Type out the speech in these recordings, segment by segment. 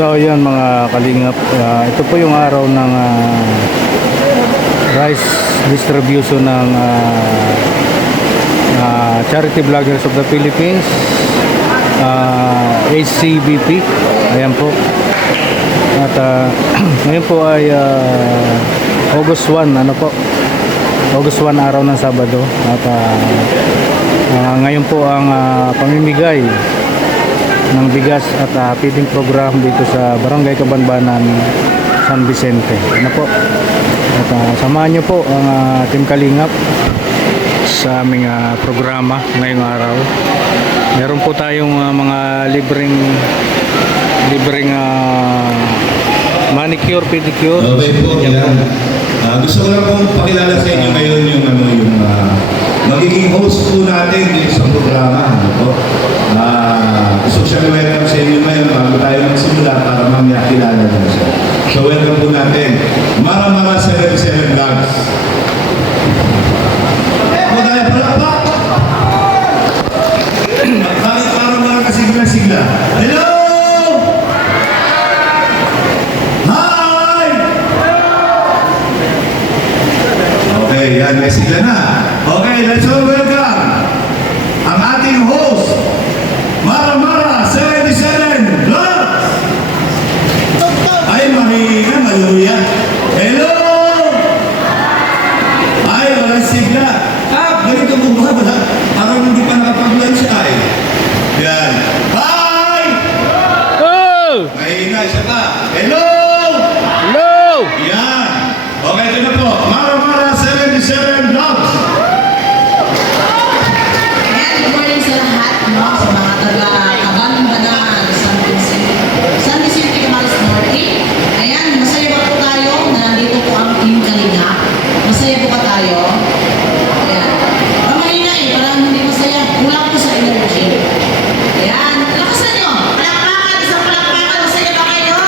So yun mga kalingap, ito po yung araw ng rice distribution ng Charity Vloggers of the Philippines, HCBP. Ayan po. At ngayon po ay August 1, ano po, August 1, araw ng Sabado. At ngayon po ang pamimigay ng bigas at feeding program dito sa Barangay Cabanbanan, San Vicente. Ano po? At samahan nyo po ang Team Kalingap sa aming programa ngayong araw. Meron po tayong mga libreng manicure, pedicure. Okay po, yan. Gusto ko lang pong pakilala sa inyo ngayon yung magiging host po natin dito sa programa. Gusto ko siya welcome sa inyo ngayon bago tayo magsimula para mamaya kilala nyo siya. So welcome po natin, Mara 77 Vlogs. Tayo palakpak! Bakit parang mga kasigla-sigla? Hello! Hi! Okay, yan, may sigla na. Okay, let's all welcome ang ating host, Mara 77 Vlogs! Ay, mahina, maluya. Hello! Ay, walang sigla. Ganito mo ba? Parang hindi pa nakapag-lunch ay. Yan. Hi! Oh! Mahina, isa pa. Hello! Hello! Yan. Okay, ito na po. Mara 77 Vlogs. Ayan, good morning sa lahat, no? Sa mga taga-Cabanbanan, San Vicente, Camarines Norte. Ayan, masaya ba po tayo na nandito po ang Team Kalingap? Masaya po ba tayo? Ayan. Mahina eh, parang hindi masaya. Kulang po sa energy. Ayan, lakasan nyo. Palakpakan, isang palakpakan. Masaya ba kayo?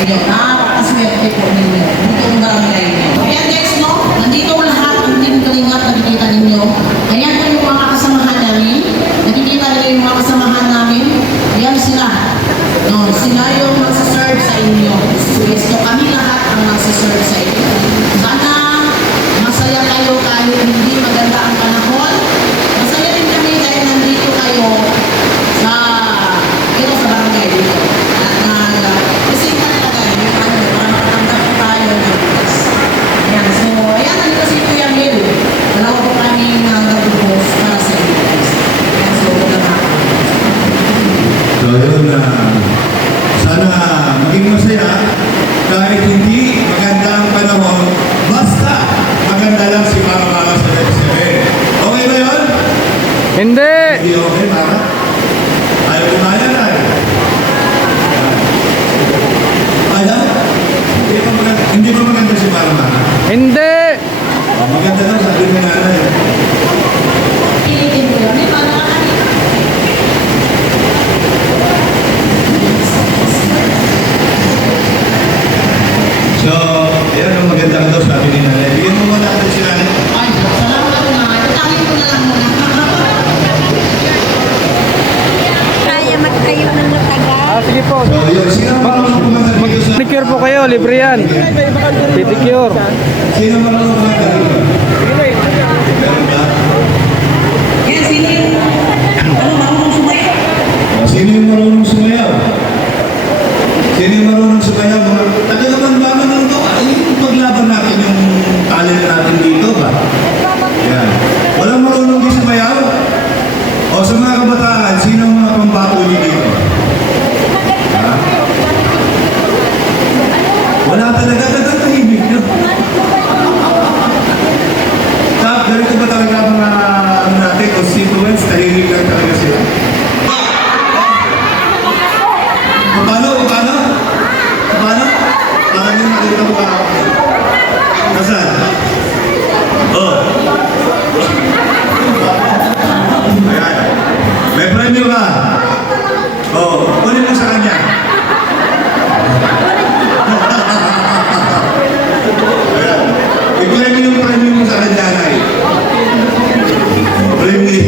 Ayun, napakaswerte po ninyo. Dito ang barangay nyo. Ayan guys, no? Nandito lahat ang Team Kalingap, nakikita ninyo. Ayan po yung mga kasamahan namin. Nakikita nyo yung mga kasamahan namin. Ayan sila. No, sila yung magsaserve sa inyo. So kami lahat ang magsaserve sa inyo. Sana masaya kayo kahit hindi maganda ang panahon. Masaya din kami dahil nandito kayo sa barangay dito. At kasi talaga yung parang matanggap po tayo ng bukas. Ayan, so ayan, nandito si Kuya Mil. Dalawa po kami nag-propose para sa inyo guys. Ayan, so lahat. So yun, sana maging masaya kahit hindi maganda ang panahon, basta maganda lang si Mara 77. Okay ba yun? Hindi! Hindi okay, Mara? Ayaw kumayan ay. Ayaw? Hindi ba maganda si Mara? Hindi! Maganda lang, sabi mo nanay. Pilitin ko yun. Di ba? So, yan ang maganda ka daw sabi ni nanay. Bigyan mo muna natin sila. Ay, salamat na. Itangin ko na lang muna. Kaya magtayo ng matagal. Sige po. So, yun. Sino marunong kumanta dito sa... Pedicure po kayo, libre yan. Pedicure. Sino marunong kumanta dito? Meron ba? Yan, sino yung marunong sumayaw? Sino yung marunong sumayaw? Sino yung marunong sumayaw? Taga naman ba naman ito? Yung paglaban natin yung talent natin dito ba? Yan. Walang marunong din sumayaw? O sa mga kabataan, sino ang mga pambato niyo dito? Ha? Wala talaga tahimik nyo. Ganito ba talaga mga natin, constituents, tahimik lang talaga sila? Paano? Parang yung nakita ko ba? Nasaan? Oh. Ayan. May premyo ka. Oh, kunin mo sa kanya. Ayan. I-premyo yung premyo mo sa kanya, Nay. Premyo.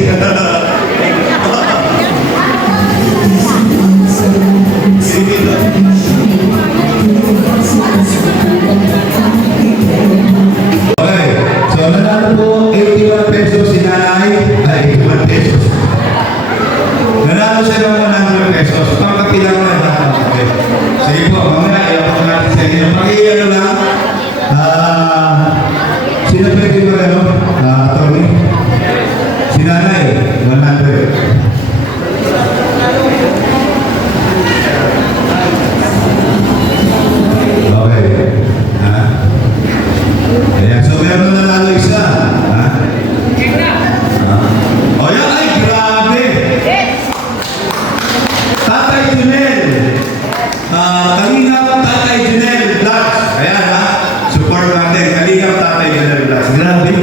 Kalingap Tatay Junel Vlogs. Ayan ha. Support natin. Kalingap Tatay Junel Vlogs. Grabe.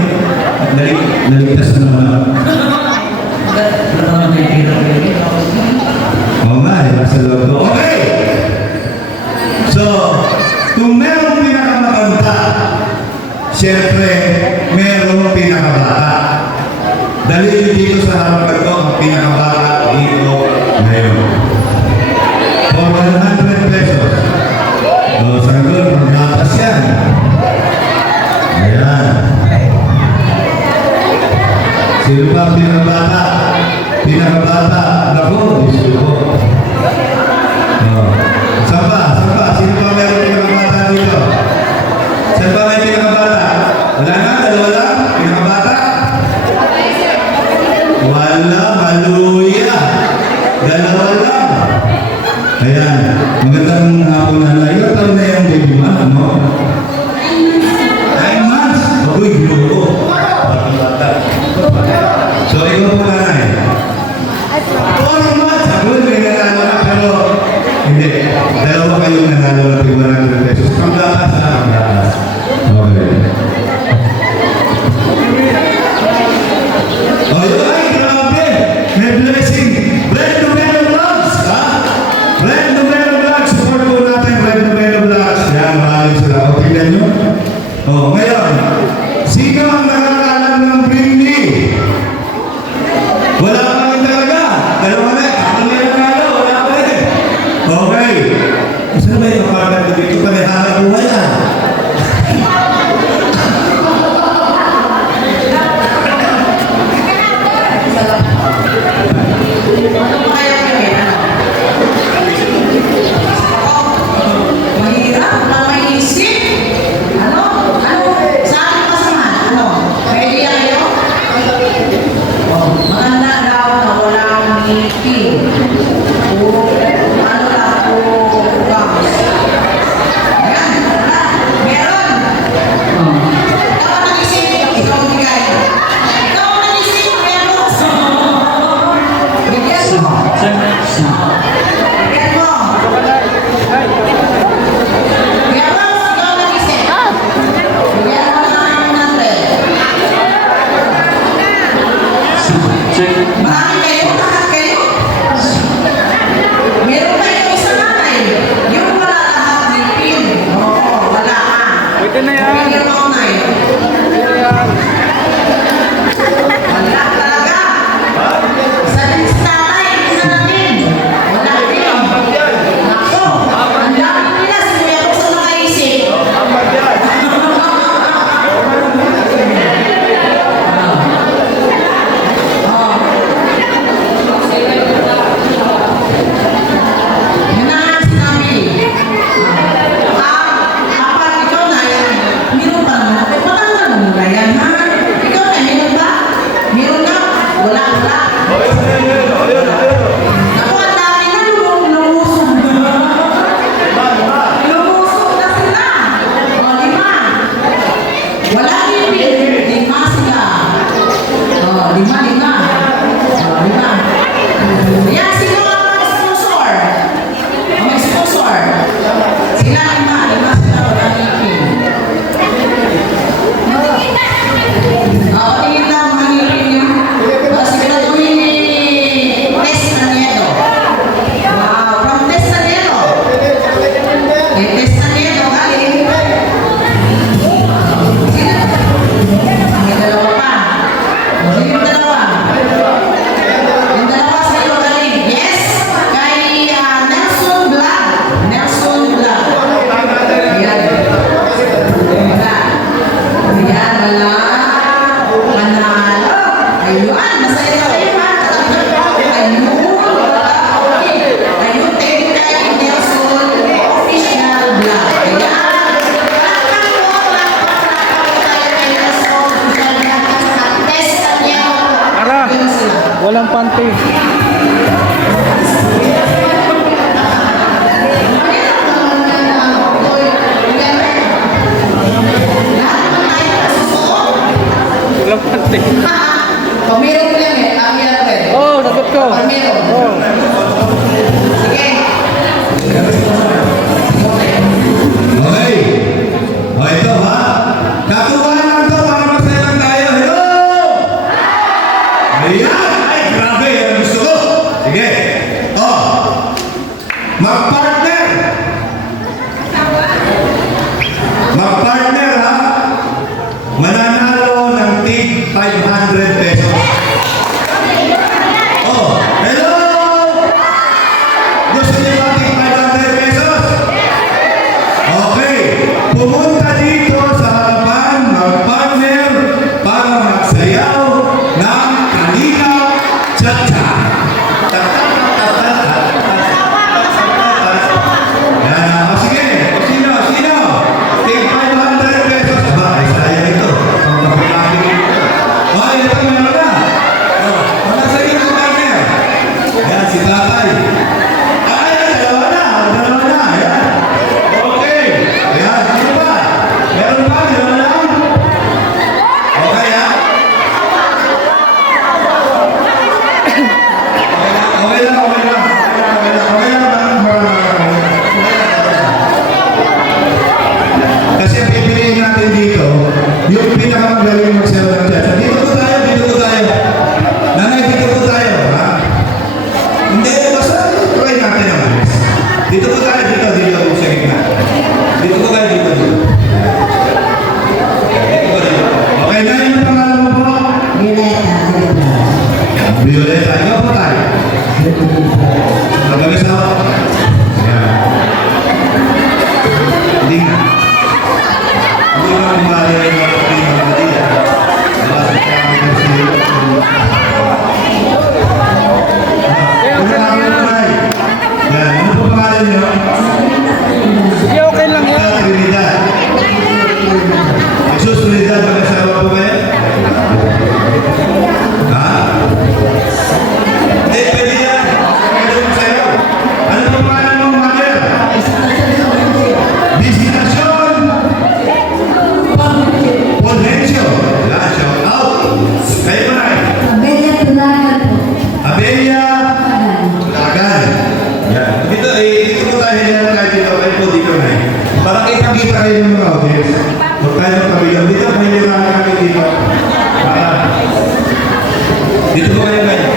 Naligtas na naman. Oo nga, nasa loob ko. Okay! So, kung merong pinakamakanta, siyempre, merong pinakabata. Dahil dito sa harapan ko, ang pinakabata dito ngayon. For 100 pesos. O, sagot, maglapas yan. Ayan. Sino ba ang pinakabata? Pinakabata. Naku, Diyos ko. Saan ba? Sino ba meron pinakabata dito? Saan ba may pinakabata? Wala na? Dalawa lang? Pinakabata? Wala, maluya. Dalawa lang. Ayan. Magandang hapon na lang. Ilang taon na yung baby mo? Ano? 9 months? Ako'y ginoo. So, ikaw po nanay. 4 months. Ako, may nanalo na. Pero, hindi. Dalawa kayong nanalo na 100 pesos. Panglakas na. Panglakas. Okay. Oh, yun. Ay, grabe. May blessing. Red Numero Vlogs, ha? Red Numero Vlogs. Support po natin, Red Numero Vlogs. Yan, maraming salamat. O, tingnan nyo. Oh, ngayon, sino ang nakakalam ng Brinley? Wala pa rin talaga. Dalawa na. Ako na yung nalo. Wala pa rin. Okay. Saan ba yung kapatid ko dito? Panihara ko wala. Mahirap na maisip. Ano? Saan pa naman? Ano? May idea kayo? Maganda daw na walang ngipin. O ano lang po bangs. Ayan, wala. Meron. Ikaw ang nag-isip, ikaw ang bigay. Ikaw ang nag-isip, meron. Bigyan mo. Bigyan mo. Meron, ikaw ang nag-isip. Bigyan mo ng number. Marami kayo, lahat kayo. Meron kayo isang nanay. Yung wala lahat ng pin. Oo, wala ka. Pwede na yan. Bigyan mo ako na yun. Wala talaga. Sa tatay, isa na din. Wala din. Ako, ang dami nila si Kuya Rosa nakaisip. Yun na nga sinabi. Kapag ikaw na yan, meron pa naman. Patanggal mo na yan, ha? Ikaw na, meron ba? Meron na? Wala. Ako, ang dami na lumusog na. Lumusog na sila. O, 5. Wala din 5 sila. O, 5. O, 5. Yan, sino ang sponsor? O, may sponsor. Sila 5 sila wala ngipin. O, tingin lang mga ngipin niyo. O, siguraduhin ni Tess Aniedo. Wow, from Tess Aniedo. Kay Tess Aniedo, galing. Sino? May dalawa pa. O, sino yung dalawa? Yung dalawa sa iyo galing. Yes, kay Nelson Vlog. Nelson Vlog. Ayan. Wala. Ayan, wala. Panalo. Ayun, masaya na kayo ha. Ayun. Okay. Ayun, thank you kay Nelson Official Vlog. Ayan. Palakpak tayo kay Nelson Official Vlog at saka Tess Aniedo. Ara, Ayun sila. walang panty. Walang panty. Pamiro ko lang eh. Ang yan ko eh. Oh, sagot ko. Pamiro. Oh. Sige. Mag-partner! Mag-partner ha! Mananalo ng tig 500 pesos. Oh, hello! Gusto niyo ba tig 500 pesos? Okay, pumunta dito sa harapan, mag-partner para magsayaw ng Kalingap Cha-Cha. Yan, o sige, sino? Tig 500 pesos. Aba, ay sayang ito. Ang kapilagin ito. O, ito meron na. O, nasa iyo ang partner. Yan, si tatay. Ay, dalawa na. Yan. Okay. Ayan, sino ba? Meron pa? Meron na? Okay, ha? Okay lang. Kasi ang pipiliin natin dito, yung pinakamagaling magsayaw ng cha-cha. Dito po tayo. Nanay, dito po tayo, ha? Hindi, basta try natin ang alis. Dito po tayo, dito sa gitna. Dito po tayo, dito. Okay, na yung pangalan mo po? Violeta. Ikaw po tayo. Magalis ako. Ayan. Hindi na. Hindi na kumali yung mga pagkakalila. Wala sa kami kasi. Wala kami naman. Yan. Ano po pangalan nyo? Sige, okay lang yan. Trinidad. Jesus Trinidad, mag-asawa po kayo? Ha? Hindi, pwede yan. Pwede mo sa'yo. Ano po pangalan mo, mother? Visitación. Ponencio. Yan, shout out. Kayo po na. Abelia. Lagan. Yan. Dito po tayo na kahit dito. Kayo po dito na. Para kita-kita kayo ng mga audience. Huwag tayo magkabilang. Dito, may nirahan kami dito. Dito po kayo kayo.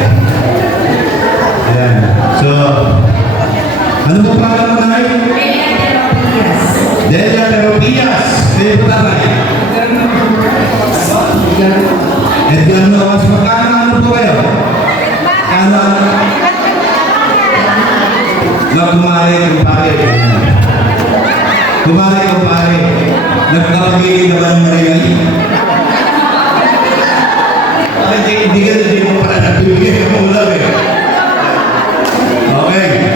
Ayan. So, ano po pangalan mo na kayo? Delia Teropias. Kayo po tatay. Edgar Noas. Magkano po kayo? Ano? Kumare. Nagkapagiging naman mo rin hindi mo pala nagbibigay ng ulam eh. Okay.